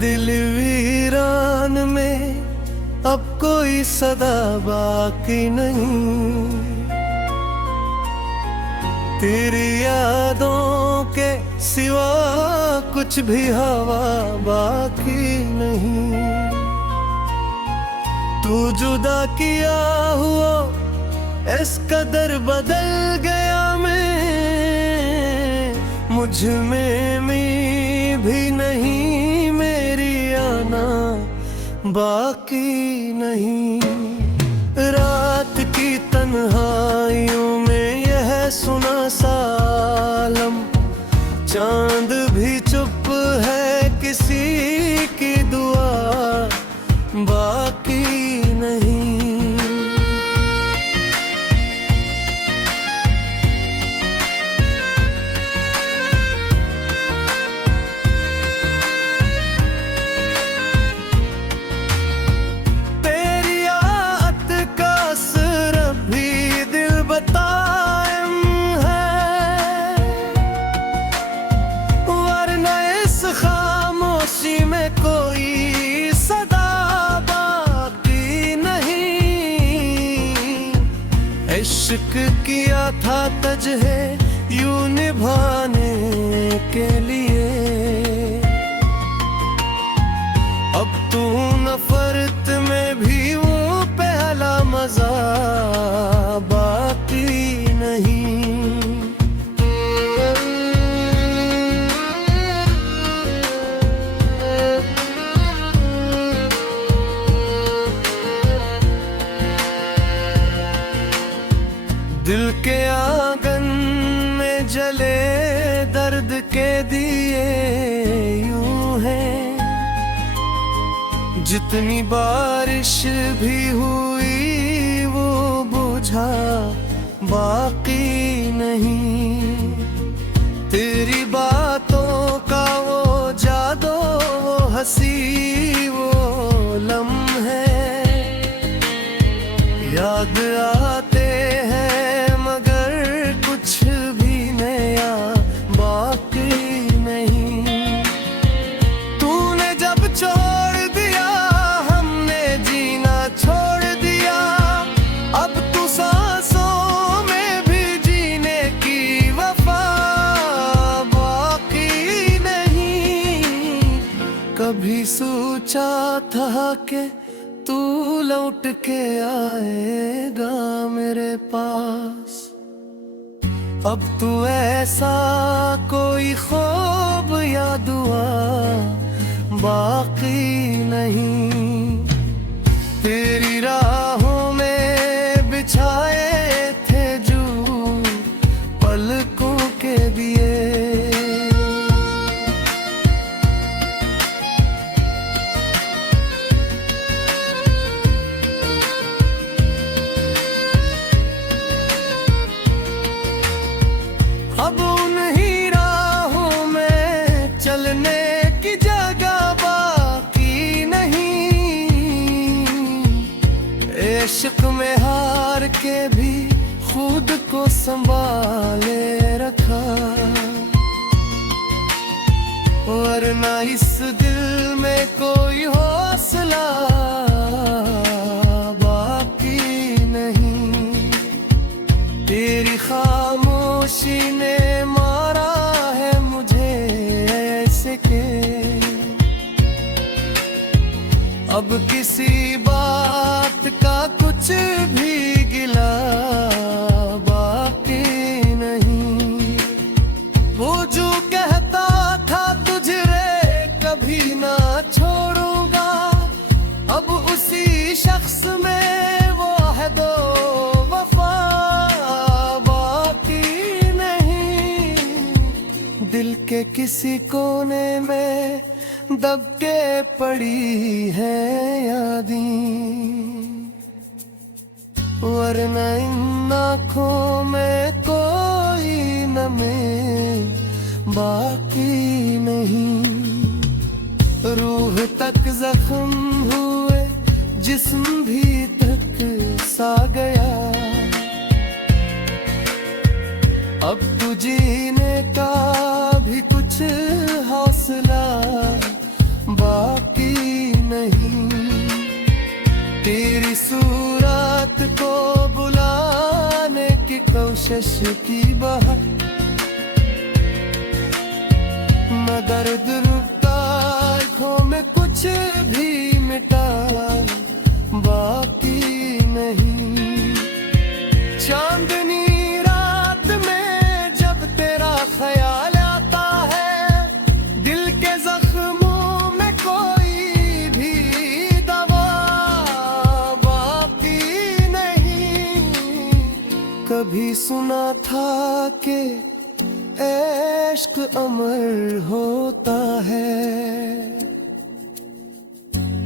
दिल वीरान में अब कोई सदा बाकी नहीं, तेरी यादों के सिवा कुछ भी हवा बाकी नहीं। तू जुदा किया हुआ इस कदर बदल गया मैं, मुझ में भी नहीं, मेरी आना बाकी नहीं। रात की तन्हाइयों में यह सुना सालम, चांद भी चुप है, किसी की दुआ बाकी नहीं। कोई सदा बाकी नहीं, इश्क किया था तुझे यूं निभाने के लिए, अब तू नफरत में भी वो पहला मजा बाकी नहीं। दिल के आंगन में जले दर्द के दिए यूं हैं, जितनी बारिश भी हुई वो बुझा बाकी नहीं। तेरी बातों का वो जादू, वो हंसी, वो लम्हे याद आते कभी सोचा था कि तू लौट के आएगा मेरे पास, अब तू ऐसा कोई ख्वाब या दुआ बाकी नहीं। तेरी राहों में बिछाए थे जो पलकों के दिए, अब उन्हीं राहों में चलने की जगह बाकी नहीं। इश्क में हार के भी खुद को संभाले रखा, वरना इस दिल में कोई हौसला बाकी नहीं। तेरी खामोशी ने मारा है मुझे ऐसे के, अब किसी बात का कुछ भी गिला बाकी नहीं। वो जो कहता था तुझे कभी ना छोड़ूंगा, अब उसी शख्स में वो है दो वफा बाकी नहीं। दिल के किसी कोने में दब के पड़ी है यादें, वरना इन आँखों में कोई नमी बाकी नहीं। रूह तक जख्म हुए, जिस्म भी तक सा गया, अब तू जीने का भी कुछ हौसला कोशिश की बहा, मगर दुर्गा आँखों में कुछ भी मिटा बाकी नहीं। चांदनी रात में जब तेरा ख्याल आता है, दिल के जख्मों में कोई भी दवा बाकी नहीं। कभी सुना था कि इश्क अमर होता है,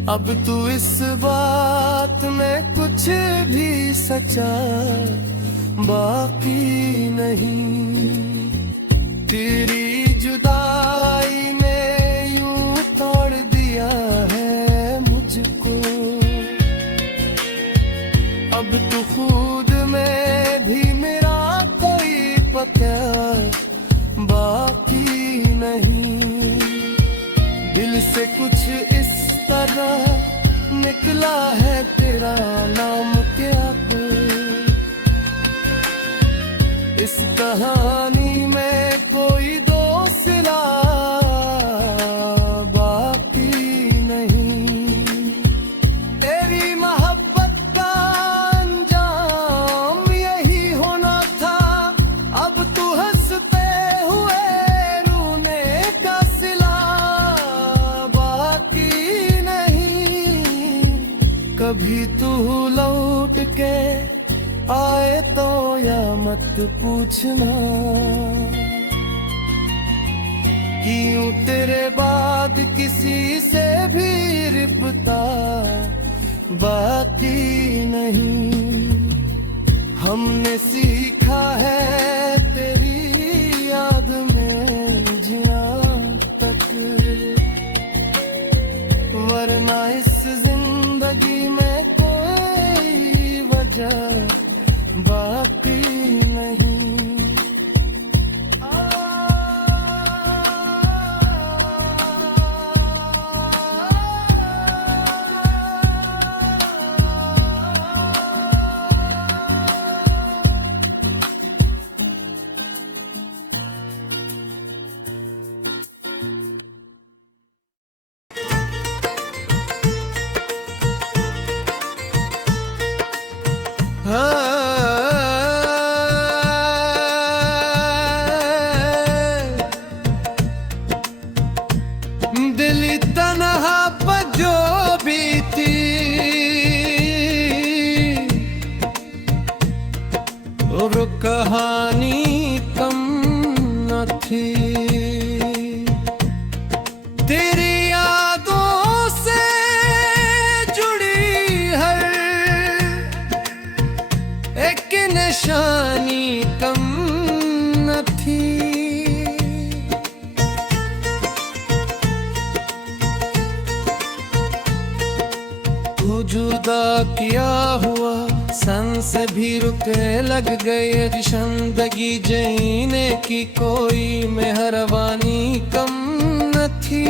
अब तू इस बात में कुछ भी सच्चा बाकी नहीं। तेरी जुदाई ने यूं तोड़ दिया है मुझको, अब तू खुद में भी मेरा कोई पता बाकी नहीं। दिल से कुछ इस तरह निकला है तेरा नाम क्या इस कहानी में कोई दोसिला बाकी नहीं। तेरी मोहब्बत का अंजाम यही होना था, अब तू हंसते हुए रोने का सिला बाकी नहीं। कभी तू लौट के आए तो या मत पूछना, क्यों तेरे बाद किसी से भी रिश्ता बाकी नहीं। हमने सीखा है तेरी याद में जीना तक, वरना इस जिंदगी में कोई वजह बाकी नहीं। दिल तन्हा पर जो बीती, और कहानी कम न थी। तेरी यादों से जुड़ी हर एक निशानी कम न थी। जुदा किया हुआ सन से भी रुके लग गए, जिंदगी जीने की कोई मेहरबानी कम न थी।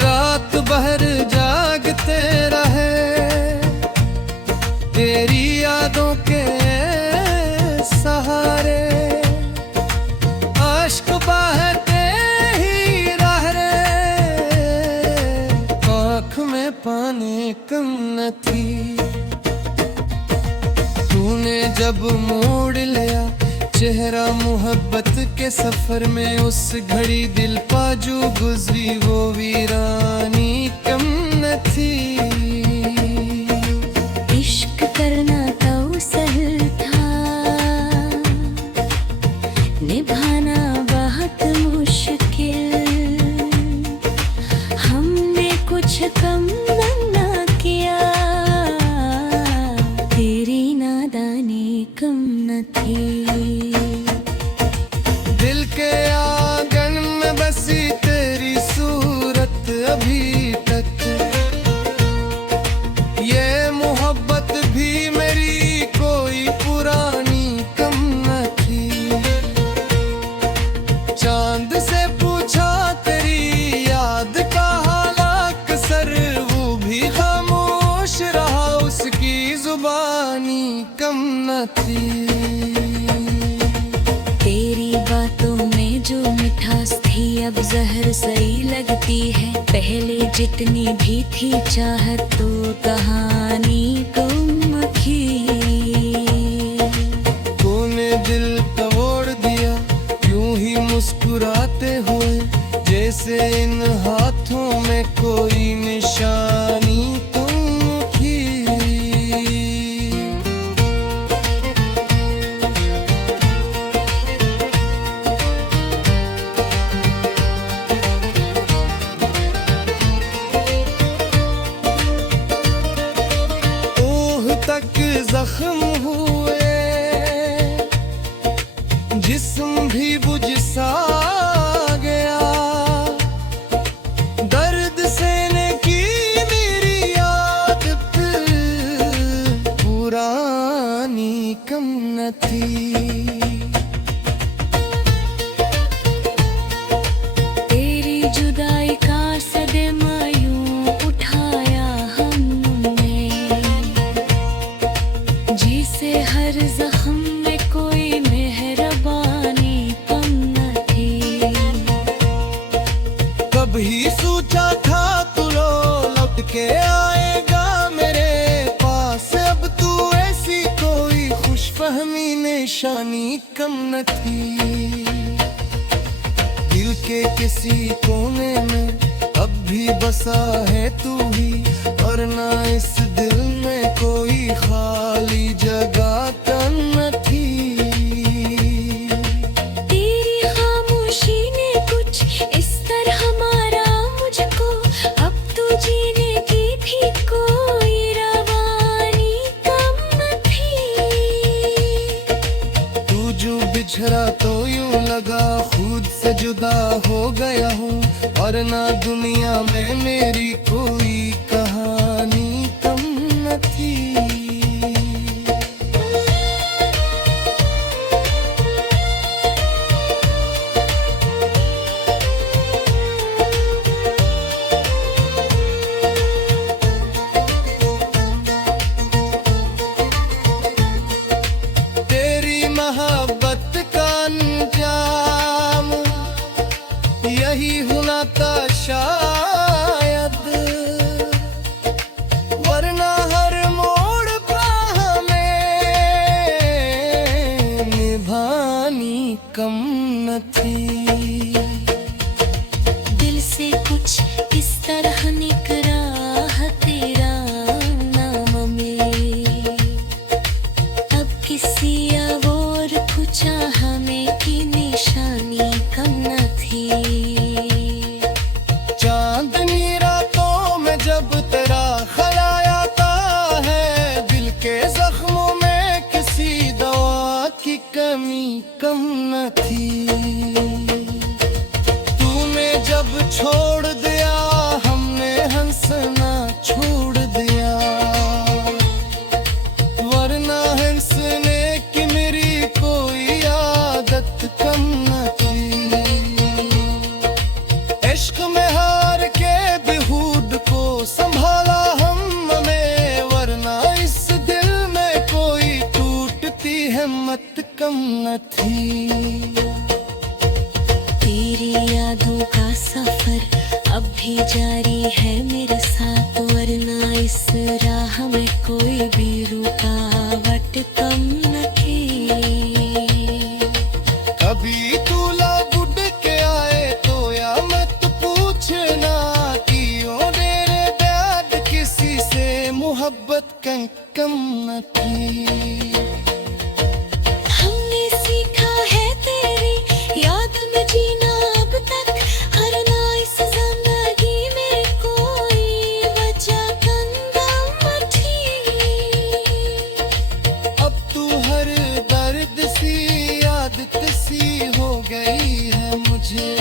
रात भर जागते रहे तेरी यादों के सहारे, अश्क बहते ही रह आँख में पानी कम न थी। तूने जब मोड़ लिया चेहरा मोहब्बत के सफर में, उस घड़ी दिल पाजू गुजरी वो वीरानी कम न थी। इश्क करना तो सहल था, निभाना बहुत मुश्किल। हमने कुछ कम ना किया, तेरी नादानी कम न थी। दिल के आंगन में बसी तेरी सूरत अभी तक, अब जहर सही लगती है, पहले जितनी भी थी चाहत तो कहानी गुम थी। तूने दिल तोड़ दिया यूं ही मुस्कुराते हुए, जैसे इन हाथों में कोई निशानी तुम थी। ओह तक जख्म हुए, जिस्म भी बुझ सा गया, दर्द सहने की मेरी आदत पुरानी कम न थी। तेरी जुदाई का सदमा यूं उठाया हमने, जिसे हर जख्म में कोई मेहरबानी कम न थी। कभी सोचा था तू लौट के आएगा मेरे पास, अब तू ऐसी कोई खुशफहमी निशानी कम न थी। दिल के किसी कोने में अब भी बसा है तू ही, और ना इस दिल में कोई खाली जगह कम न थी। तेरी खामोशी ने कुछ इस तरह मारा मुझको, अब तो जीने की भी कोई रवानी कम न थी। तू जो बिछड़ा तो यूं लगा खुद से जुदा हो गया हूँ, और ना दुनिया में मेरी कोई कहानी कम न थी। तेरी मोहब्बत का अंजाम यही होना था शायद, वरना हर मोड़ पर हमें निभानी कम न थी। दिल से कुछ इस तरह निकला है तेरा नाम में, अब किसी और पूछा हमें की निशानी कम न थी। चांदनी रातों में जब तेरा ख्याल आता है, दिल के जख्मों में किसी दवा की कमी कम न थी। तूने जब छोड़ दिया हमने हंसना छोड़ दिया, वरना हंसने की मेरी कोई आदत कम न थी। इश्क में हार के बेहूद को संभाला हमने, वरना इस दिल में कोई टूटती हिम्मत कम न थी। तेरी यादों का सफर अब भी जारी है मेरे साथ, वरना इस राह में कोई भी रुकावट कम न थी। कभी तू लौट के आए तो या मत पूछना कि ओ मेरे बैद किसी से मोहब्बत कहीं कम न थी। हमने सीखा है तेरी याद में जीना अब तक, हर ना इस जिंदगी में कोई वजह कंदम थी। अब तू हर दर्द सी आदत सी हो गई है मुझे।